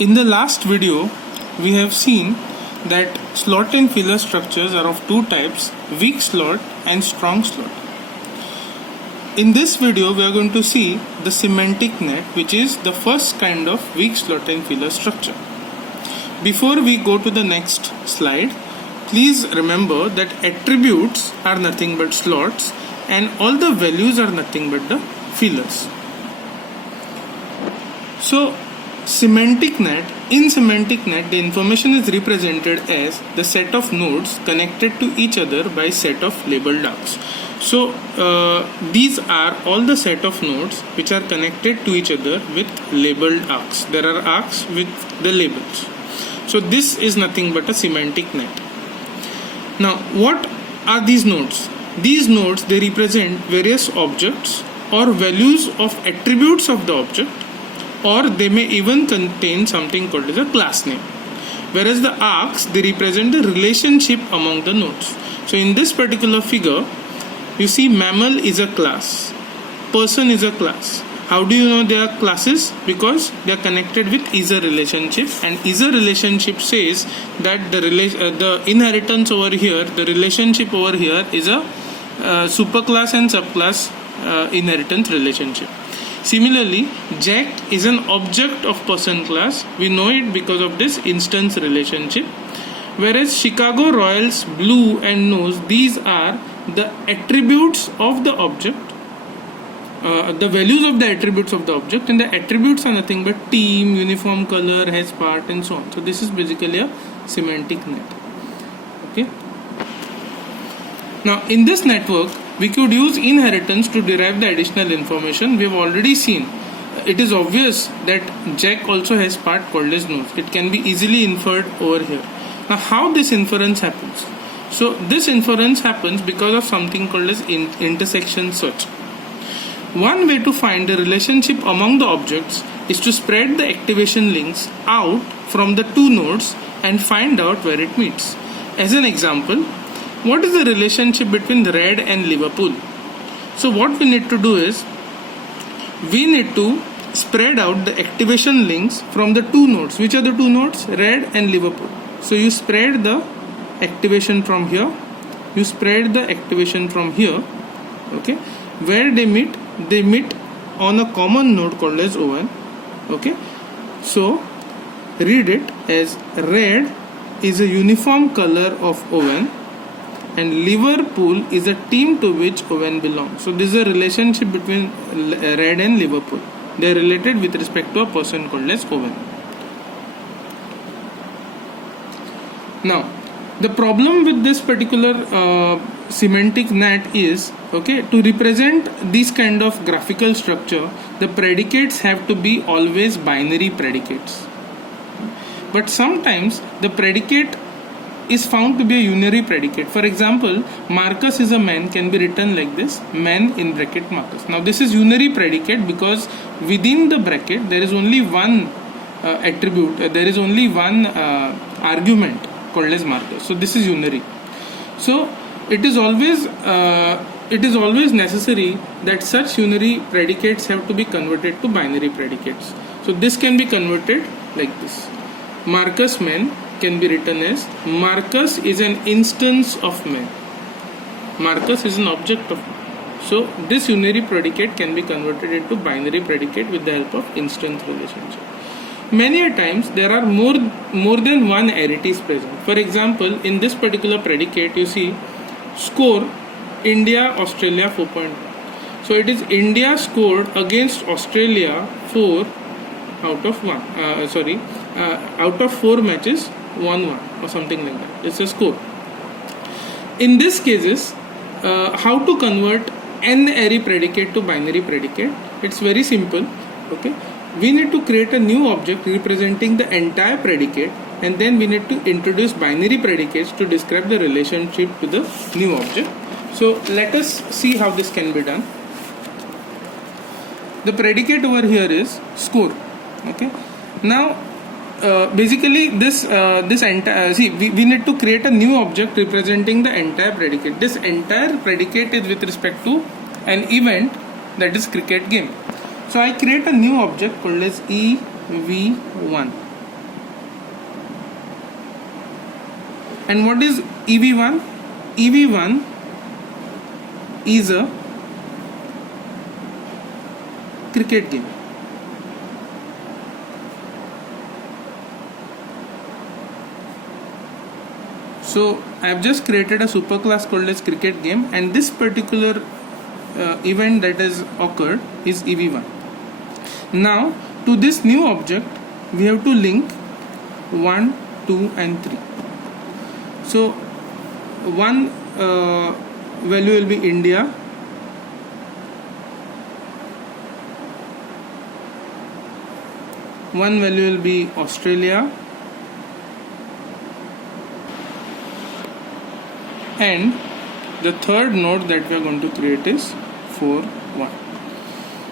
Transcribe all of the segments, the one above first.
In the last video, we have seen that slot and filler structures are of two types, weak slot and strong slot. In this video, we are going to see the semantic net, which is the first kind of weak slot and filler structure. Before we go to the next slide, please remember that attributes are nothing but slots and all the values are nothing but the fillers. So, semantic net, in semantic net, the information is represented as the set of nodes connected to each other by set of labeled arcs. So, these are all the set of nodes which are connected to each other with labeled arcs. There are arcs with the labels. So, this is nothing but a semantic net. Now, what are these nodes? These nodes, they represent various objects or values of attributes of the object, or they may even contain something called as a class name. Whereas the arcs, they represent the relationship among the nodes. So in this particular figure, you see mammal is a class, person is a class. How do you know they are classes? Because they are connected with is-a relationship, and is-a relationship says that the inheritance over here, the relationship over here is a superclass and subclass inheritance relationship. Similarly, Jack is an object of person class. We know it because of this instance relationship. Whereas Chicago Royals blue and nose, these are the attributes of the object, the values of the attributes of the object, and the attributes are nothing but team, uniform color, has part, and so on. So this is basically a semantic net. Okay. Now in this network, we could use inheritance to derive the additional information. We have already seen. It is obvious that Jack also has part called as nose. It can be easily inferred over here. Now how this inference happens? So this inference happens because of something called as intersection search. One way to find the relationship among the objects is to spread the activation links out from the two nodes and find out where it meets. As an example, what is the relationship between Red and Liverpool? So what we need to do is, we need to spread out the activation links from the two nodes. Which are the two nodes? Red and Liverpool. So you spread the activation from here, you spread the activation from here, okay? Where they meet on a common node called as O1, okay? So read it as red is a uniform color of O1, and Liverpool is a team to which Owen belongs. So this is a relationship between Red and Liverpool. They are related with respect to a person called as Owen. Now, the problem with this particular semantic net is, okay, to represent this kind of graphical structure, the predicates have to be always binary predicates. But sometimes the predicate is found to be a unary predicate. For example, Marcus is a man can be written like this, man in bracket Marcus. Now this is unary predicate because within the bracket there is only one attribute, there is only one argument called as Marcus. So this is unary. So it is always necessary that such unary predicates have to be converted to binary predicates. So this can be converted like this. Marcus man can be written as Marcus is an instance of man. Marcus is an object of man. So this unary predicate can be converted into binary predicate with the help of instance relationship. Many a times there are more than one arities present. For example, in this particular predicate you see score India Australia 4.1. So it is India scored against Australia 4 out of 1. Out of 4 matches 1-1 or something like that. It's a score. In these cases, how to convert n array predicate to binary predicate? It's very simple. Okay, we need to create a new object representing the entire predicate, and then we need to introduce binary predicates to describe the relationship to the new object. So let us see how this can be done. The predicate over here is score. Okay, now basically this entire we need to create a new object representing the entire predicate. This entire predicate is with respect to an event, that is cricket game. So I create a new object called as EV1. And what is EV1? EV1 is a cricket game. So I have just created a superclass called as cricket game, and this particular event that has occurred is EV1. Now to this new object we have to link 1, 2 and 3. So one value will be India, one value will be Australia, and the third node that we are going to create is 4, 1.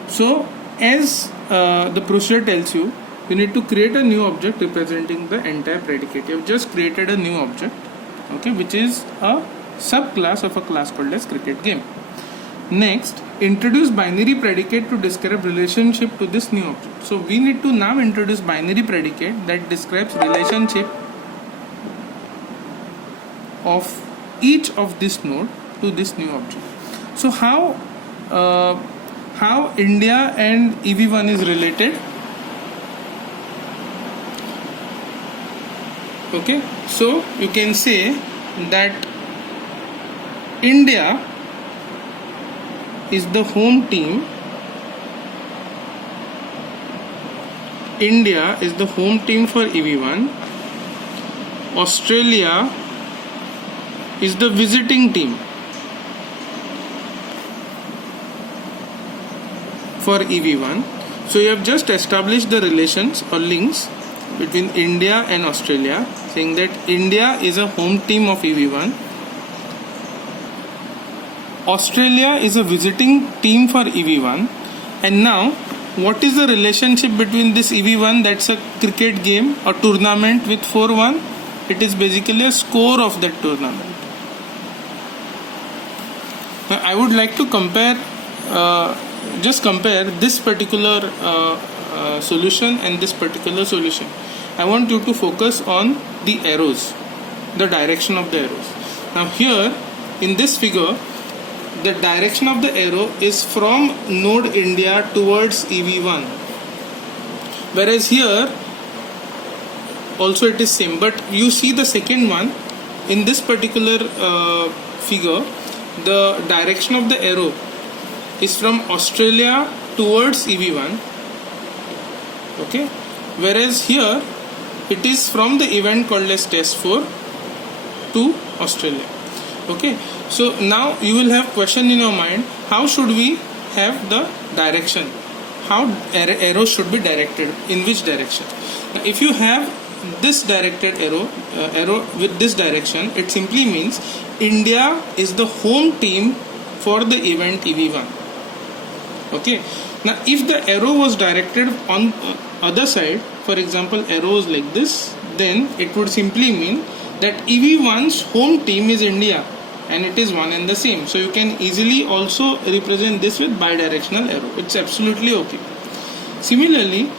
So as the procedure tells you, you need to create a new object representing the entire predicate. You have just created a new object, okay, which is a subclass of a class called as cricket game. Next, introduce binary predicate to describe relationship to this new object. So we need to now introduce binary predicate that describes relationship of each of this node to this new object. So how India and EV1 is related? Okay, so you can say that India is the home team. India is the home team for EV1. Australia is the visiting team for EV1. So you have just established the relations or links between India and Australia, saying that India is a home team of EV1. Australia is a visiting team for EV1. And now what is the relationship between this EV1, that's a cricket game or tournament, with 4-1? It is basically a score of that tournament. Now I would like to compare this particular solution and this particular solution. I want you to focus on the arrows, the direction of the arrows. Now here in this figure, the direction of the arrow is from node India towards EV1, whereas here also it is same, but you see the second one in this particular figure, the direction of the arrow is from Australia towards EV1, okay, whereas here it is from the event called as test 4 to Australia. Okay, so now you will have question in your mind, how should we have the direction, how arrows should be directed, in which direction? Now if you have this directed arrow with this direction, it simply means India is the home team for the event EV1. Okay, now if the arrow was directed on other side, for example arrows like this, then it would simply mean that EV1's home team is India and it is one and the same. So you can easily also represent this with bidirectional arrow. It's absolutely okay. Similarly,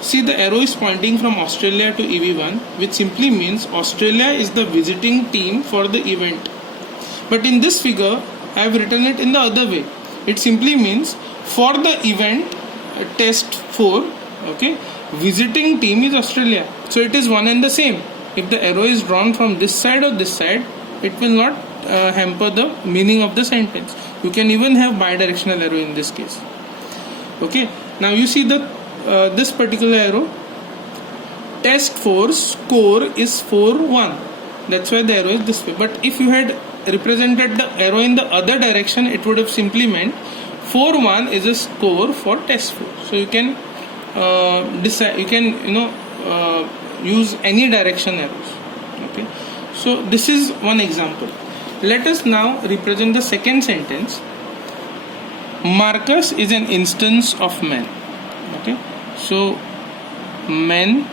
see, the arrow is pointing from Australia to EV1, which simply means Australia is the visiting team for the event. But in this figure, I have written it in the other way. It simply means for the event test 4, okay, visiting team is Australia. So it is one and the same. If the arrow is drawn from this side or this side, it will not hamper the meaning of the sentence. You can even have bidirectional arrow in this case. Okay, now you see the this particular arrow, test 4 score is 4-1, that's why the arrow is this way. But if you had represented the arrow in the other direction, it would have simply meant 4-1 is a score for test 4. So you can decide, you can use any direction arrows. Okay, so this is one example. Let us now represent the second sentence. Marcus is an instance of man. Okay, so men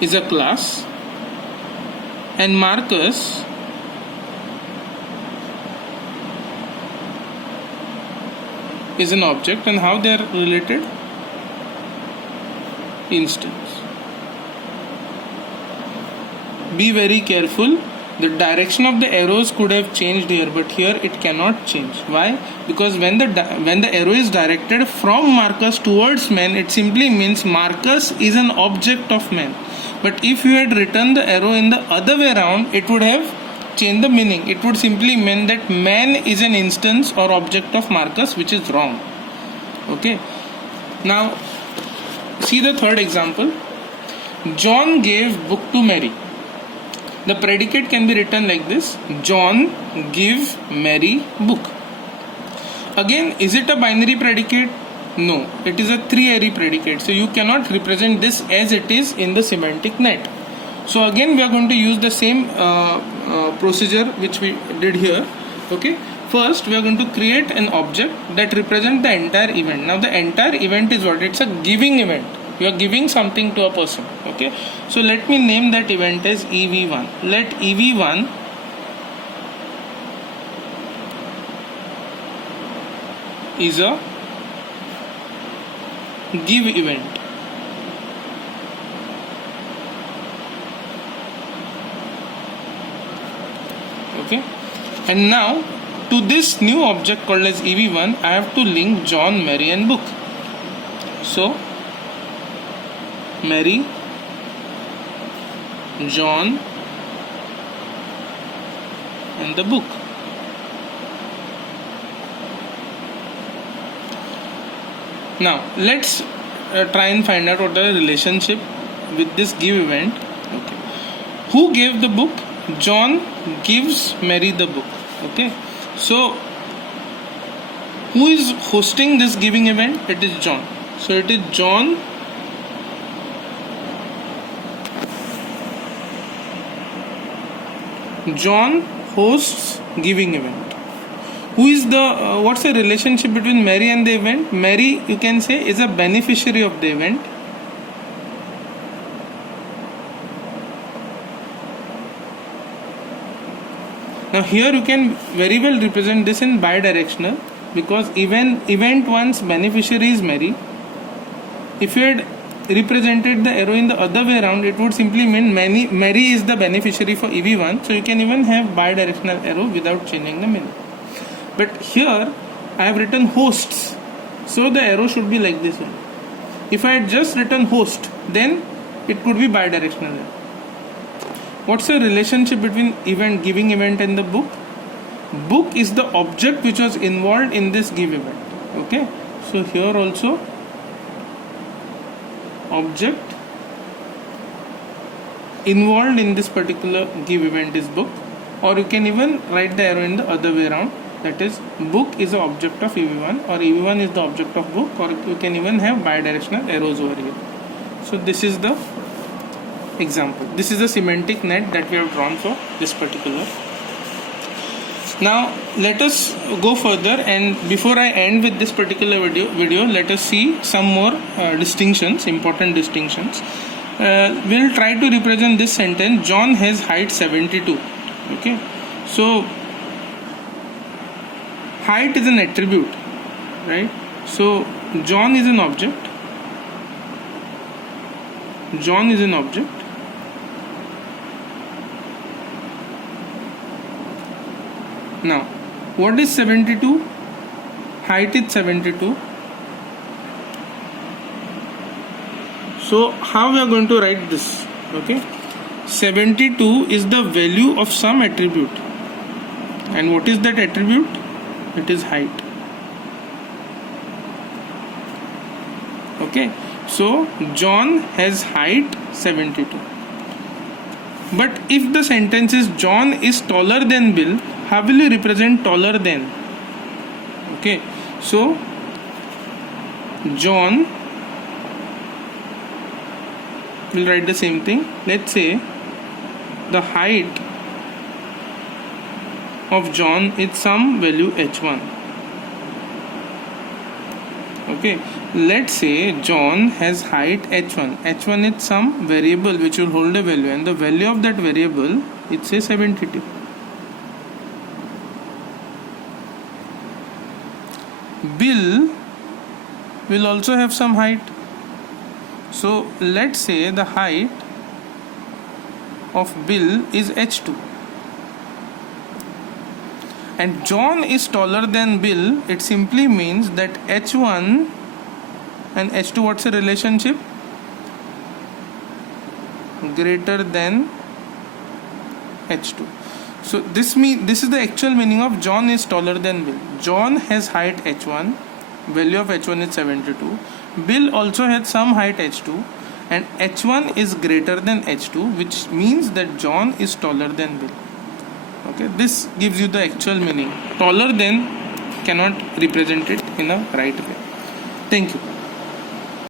is a class and Marcus is an object, and how they are related? Instance. be very careful. The direction of the arrows could have changed here, but here it cannot change. Why? Because when the arrow is directed from Marcus towards man, it simply means Marcus is an object of man. But if you had written the arrow in the other way around, it would have changed the meaning. It would simply mean that man is an instance or object of Marcus, which is wrong. Okay. Now, see the third example. John gave book to Mary. The predicate can be written like this: John give Mary book. Again, is it a binary predicate? No, it is a three-ary predicate. So you cannot represent this as it is in the semantic net. So again, we are going to use the same procedure which we did here. Okay. First, we are going to create an object that represents the entire event. Now, the entire event is what? It's a giving event. You are giving something to a person. Okay. So let me name that event as EV1. Let EV1 is a give event. Okay. And now to this new object called as EV1, I have to link John, Mary and book. So Mary, John and the book. Now let's try and find out what the relationship with this give event. Okay. Who gave the book? John gives Mary the book. Okay. So who is hosting this giving event? It is John. So it is John hosts giving event. Who is the what's the relationship between Mary and the event? Mary, you can say, is a beneficiary of the event. Now here you can very well represent this in bidirectional, because event 1's beneficiary is Mary. If you had represented the arrow in the other way around, it would simply mean Mary is the beneficiary for EV1. So you can even have bidirectional arrow without changing the meaning. But here I have written hosts, so the arrow should be like this one. If I had just written host, then it could be bidirectional arrow. What's the relationship between giving event and the book? Book is the object which was involved in this give event. Okay, so here also object involved in this particular give event is book, or you can even write the arrow in the other way around, that is book is the object of EV1 or EV1 is the object of book, or you can even have bidirectional arrows over here. So this is the example. This is the semantic net that we have drawn for this particular. Now let us go further, and before I end with this particular video, let us see some more distinctions, important distinctions. We'll try to represent this sentence: John has height 72. Okay, so height is an attribute, right? So John is an object. John is an object. Now, what is 72? Height is 72. So, how we are going to write this? Okay, 72 is the value of some attribute. And what is that attribute? It is height. Okay, so John has height 72. But if the sentence is John is taller than Bill, how will you represent taller than? Okay, so John, we'll write the same thing. Let's say the height of John is some value h1. Okay, let's say John has height h1. H1 is some variable which will hold a value, and the value of that variable is say 72. Bill will also have some height. So let's say the height of Bill is h2. And John is taller than Bill, it simply means that h1 and h2, what's the relationship? Greater than h2. So this is the actual meaning of John is taller than Bill. John has height h1, value of h1 is 72. Bill also has some height h2, and h1 is greater than h2, which means that John is taller than Bill. Okay, this gives you the actual meaning. Taller than cannot represent it in a right way. Thank you.